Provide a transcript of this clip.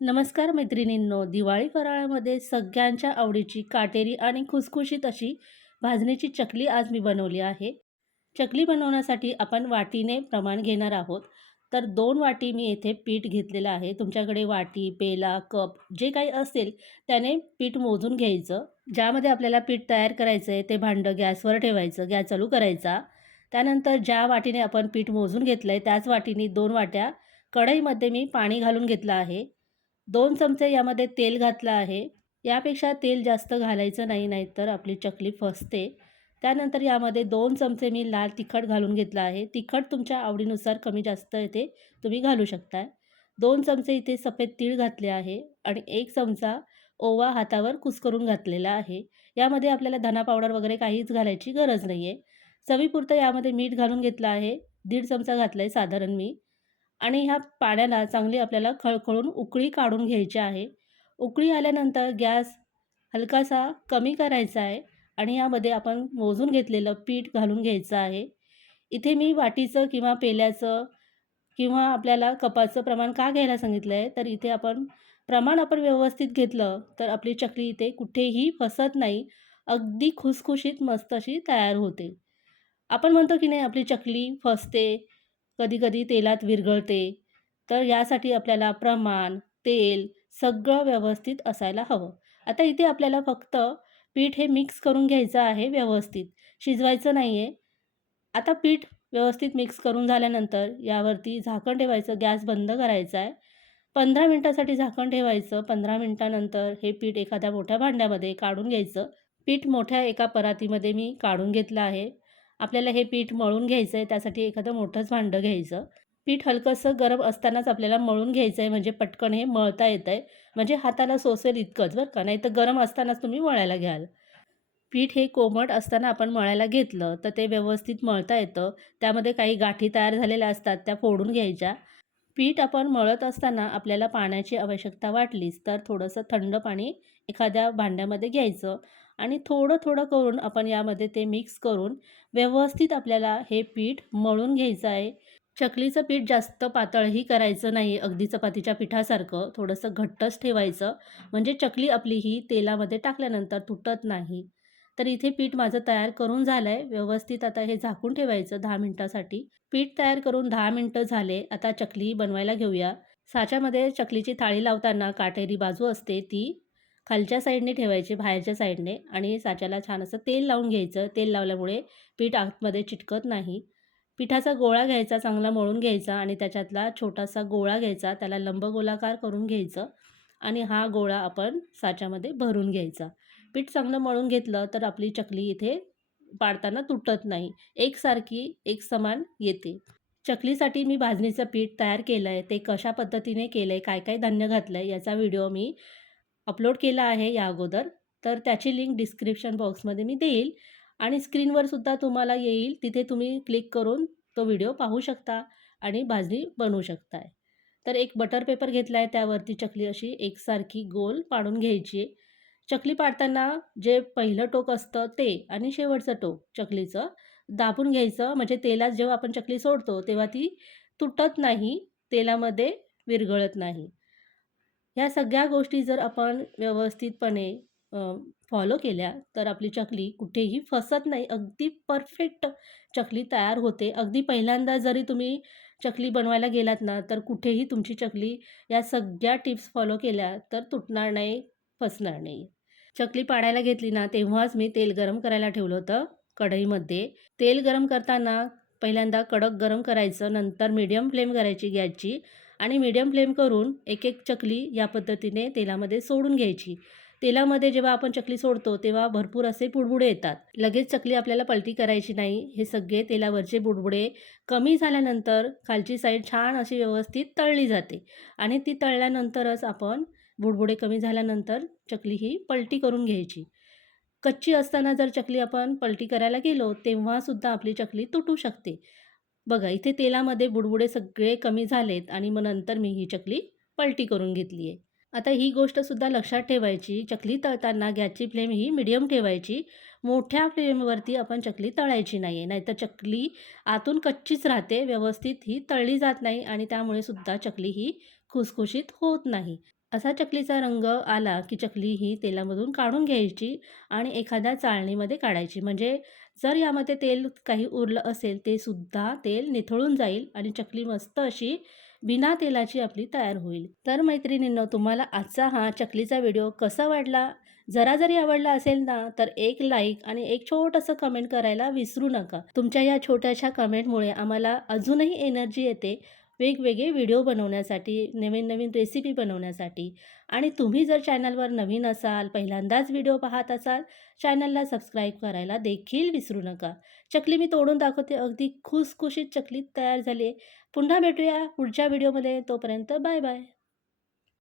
नमस्कार मैत्रिणींनो दिवाळी फराळामध्ये सगळ्यांच्या आवडीची काटेरी आणि खुसखुशीत अशी भाजणीची चकली आज मी बनवली आहे. चकली बनवण्यासाठी आपण वाटीने प्रमाण घेणार आहोत. तर दोन वाटी मी येथे पीठ घेतलेलं आहे. तुमच्याकडे वाटी पेला कप जे काही असेल त्याने पीठ मोजून घ्यायचं. ज्यामध्ये आपल्याला पीठ तयार करायचं आहे ते भांडं गॅसवर ठेवायचं गॅस चालू करायचा. त्यानंतर ज्या वाटीने आपण पीठ मोजून घेतलं आहे त्याच वाटीने दोन वाट्या कढईमध्ये मी पाणी घालून घेतलं आहे. दोन चमचे यामध्ये तेल घातलं आहे. यापेक्षा तेल जास्त घालायचं नाही नाहीतर आपली चकली फसते. त्यानंतर यामध्ये दोन चमचे मी लाल तिखट घालून घेतलं आहे. तिखट तुमच्या आवडीनुसार कमी जास्त येते तुम्ही घालू शकताय दोन चमचे इथे सफेद तीळ घातले आहे आणि एक चमचा ओवा हातावर कुस्करून घातलेला आहे. यामध्ये आपल्याला धना पावडर वगैरे काहीच घालायची गरज नाही आहे चवीपुरतं यामध्ये मीठ घालून घेतलं आहे. दीड चमचा घातला आहे साधारण मी. आणि ह्या पाण्याला चांगली आपल्याला खळखळून उकळी काढून घ्यायची आहे. उकळी आल्यानंतर गॅस हलकासा कमी करायचा आहे आणि यामध्ये आपण मोजून घेतलेलं पीठ घालून घ्यायचं आहे. इथे मी वाटीचं किंवा पेल्याचं किंवा आपल्याला कपाचं प्रमाण का घ्यायला सांगितलं आहे तर इथे आपण प्रमाण आपण व्यवस्थित घेतलं तर आपली चकली इथे कुठेही फसत नाही. अगदी खुसखुशीत मस्त अशी तयार होते. आपण म्हणतो की नाही आपली चकली फसते कधीकधी तेलात विरघळते. तर यासाठी आपल्याला प्रमाण, तेल सगळं व्यवस्थित असायला हवं. आता इथे आपल्याला फक्त पीठ हे मिक्स करून घ्यायचं आहे व्यवस्थित, शिजवायचं नाही आहे. आता पीठ व्यवस्थित मिक्स करून झाल्यानंतर यावरती झाकण ठेवायचं, गॅस बंद करायचा आहे. पंधरा मिनटासाठी झाकण ठेवायचं. पंधरा मिनटानंतर हे पीठ एखाद्या मोठ्या भांड्यामध्ये काढून घ्यायचं. पीठ मोठ्या एका परातीमध्ये मी काढून घेतलं आहे. आपल्याला हे पीठ मळून घ्यायचं आहे त्यासाठी एखादं मोठंच भांडं घ्यायचं. पीठ हलकंसं गरम असतानाच आपल्याला मळून घ्यायचं आहे म्हणजे पटकन हे मळता येतं आहे म्हणजे हाताला सोसेल इतकंच बरं का नाही तर गरम असतानाच तुम्ही मळायला घ्याल. पीठ हे कोमट असताना आपण मळायला घेतलं तर ते व्यवस्थित मळता येतं. त्यामध्ये काही गाठी तयार झालेल्या असतात त्या फोडून घ्यायच्या. पीठ आपण मळत असताना आपल्याला पाण्याची आवश्यकता वाटलीच तर थोडंसं थंड पाणी एखाद्या भांड्यामध्ये घ्यायचं. आणि थोडं थोडं करून आपण यामध्ये ते मिक्स करून व्यवस्थित आपल्याला हे पीठ मळून घ्यायचं आहे. चकलीचं पीठ जास्त पातळही करायचं नाही अगदी चपातीच्या पिठासारखं थोडंसं घट्टच ठेवायचं. म्हणजे चकली आपली ही तेलामध्ये टाकल्यानंतर तुटत नाही. तर इथे पीठ माझं तयार करून झालं आहे व्यवस्थित आता हे झाकून ठेवायचं दहा मिनटासाठी. पीठ तयार करून दहा मिनटं झाले. आता चकली बनवायला घेऊया. साच्यामध्ये चकलीची थाळी लावताना काटेरी बाजू असते ती खालच्या साईडने ठेवायचे बाहेरच्या साईडने आणि साच्याला छान असं तेल लावून घ्यायचं. तेल लावल्यामुळे पीठ आतमध्ये चिटकत नाही. पिठाचा गोळा घ्यायचा चांगला मळून घ्यायचा आणि त्याच्यातला छोटासा गोळा घ्यायचा. त्याला लंबगोलाकार करून घ्यायचं आणि हा गोळा आपण साच्यामध्ये भरून घ्यायचा. पीठ चांगलं मळून घेतलं तर आपली चकली इथे पाडताना तुटत नाही. एकसारखी एक समान येते. चकलीसाठी मी भाजणीचं पीठ तयार केलं आहे ते कशा पद्धतीने केलं आहे काय काय धान्य घातलं आहे याचा व्हिडिओ मी अपलोड केला आहे या अगोदर तर त्याची लिंक डिस्क्रिप्शन बॉक्समध्ये मी देईल आणि स्क्रीनवर सुद्धा तुम्हाला येईल तिथे तुम्ही क्लिक करून तो व्हिडिओ पाहू शकता आणि भाजणी बनवू शकताय. तर एक बटर पेपर घेतला आहे त्यावरती चकली अशी एकसारखी गोल पाडून घ्यायची चकली पाडताना जे पहिलं टोक असतं ते आणि शेवटचं टोक चकलीचं दाबून घ्यायचं म्हणजे तेलात जेव्हा आपण चकली सोडतो तेव्हा ती तुटत नाही तेलामध्ये विरघळत नाही. ह्या सगळ्या गोष्टी जर आपण व्यवस्थितपणे फॉलो केल्या तर आपली चकली कुठेही फसत नाही. अगदी परफेक्ट चकली तयार होते. अगदी पहिल्यांदा जरी तुम्ही चकली बनवायला गेलात ना तर कुठेही तुमची चकली या सगळ्या टिप्स फॉलो केल्या तर तुटणार नाही फसणार नाही. चकली पाडायला घेतली ना तेव्हाच मी तेल गरम करायला ठेवलं होतं कढईमध्ये. तेल गरम करताना पहिल्यांदा कडक गरम करायचं नंतर मीडियम फ्लेम करायची गॅसची आणि मीडियम फ्लेम करून एक एक चकली या पद्धतीने तेलामध्ये सोडून घ्यायची. तेलामध्ये जेव्हा आपण चकली सोडतो तेव्हा भरपूर असे बुडबुडे येतात. लगेच चकली आपल्याला पलटी करायची नाही. हे सगळे तेलावरचे बुडबुडे कमी झाल्यानंतर खालची साईड छान अशी व्यवस्थित तळली जाते. आणि ती तळल्यानंतरच आपण बुडबुडे कमी झाल्यानंतर चकली ही पलटी करून घ्यायची. कच्ची असताना जर चकली आपण पलटी करायला गेलो तेव्हासुद्धा आपली चकली तुटू शकते. बघा इथे तेलामध्ये बुडबुडे सगळे कमी झालेत आणि मग नंतर मी ही चकली पलटी करून घेतली आहे. आता ही गोष्टसुद्धा लक्षात ठेवायची चकली तळताना गॅसची फ्लेम ही मिडियम ठेवायची मोठ्या फ्लेमवरती आपण चकली तळायची नाही आहे नाहीतर चकली आतून कच्चीच राहते व्यवस्थित ही तळली जात नाही आणि त्यामुळे सुद्धा चकली ही खुसखुशीत होत नाही. असा चकलीचा रंग आला, की चकली ही तेलामधून काढून घ्यायची आणि एखाद्या चाळणीमध्ये काढायची. म्हणजे जर यामध्ये तेल काही उरलं असेल, ते सुद्धा तेल निथळून जाईल आणि चकली मस्त अशी बिना तेलाची आपली तयार होईल. तर मैत्रिणींनो, तुम्हाला आजचा हा चकलीचा व्हिडिओ कसा वाटला? जरा जरी आवडला असेल ना, तर एक लाईक आणि एक छोटंसं कमेंट करायला विसरू नका. तुमच्या या छोट्याशा कमेंटमुळे आम्हाला अजूनही एनर्जी येते वेगवेगळे व्हिडिओ बनवण्यासाठी, नवीन-नवीन रेसिपी बनवण्यासाठी. आणि तुम्ही जर चॅनलवर नवीन असाल, पहिल्यांदाच व्हिडिओ पाहत असाल, चॅनलला सबस्क्राईब करायला देखील विसरू नका. चकली मी तोडून दाखवते. अगदी खुसखुशीत चकली तयार झाली आहे. पुन्हा भेटूया पुढच्या व्हिडिओमध्ये. तोपर्यंत बाय बाय.